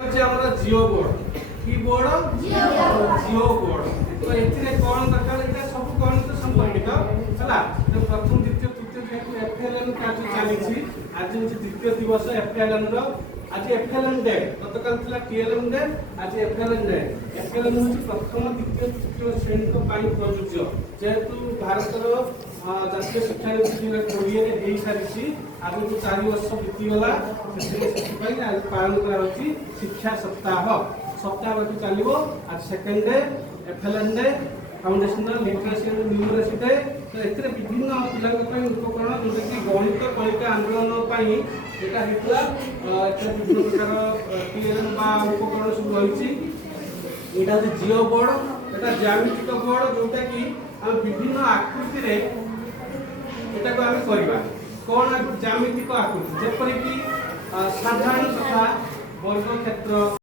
जियो board की board जियो board तो एथिरे कोन दरकार एटा सब कोन तो संपर्कित हला तो प्रथम द्वितीय तृतीय जेतु एफएलएन काज चलीछि आज होछि द्वितीय दिवस एफएलएन रो आज एफएलएन डे गतकाल थिला टीएलएम डे आज एफएलएन डे एफएलएन होछि प्रथम द्वितीय तृतीय श्रेणी को पाई प्रयोज्य जेतु भारत रो जातीय शिक्षा नीति 20 रे हेई सारिछि आगु 4 वर्ष बीती गला सेति आज पालन करा होछि शिक्षा सप्ताह सप्ताह चलो आज second day FLN day foundational literacy and numeracy day तो एथिरे विभिन्न पिलांक उपकरण जोटा कि गणित कलिका आंदोलन एटा हेतला एटा विभिन्न प्रकार टीएलएम बा उपकरण सब रहिछि एटा जे जियो बोर्ड एटा ज्यामितिक बोर्ड जोटा कि हम विभिन्न आकृति रे एटा को हम करबा कोन ज्यामितिक आकृति जेपरि कि साधारण तथा वर्ग क्षेत्र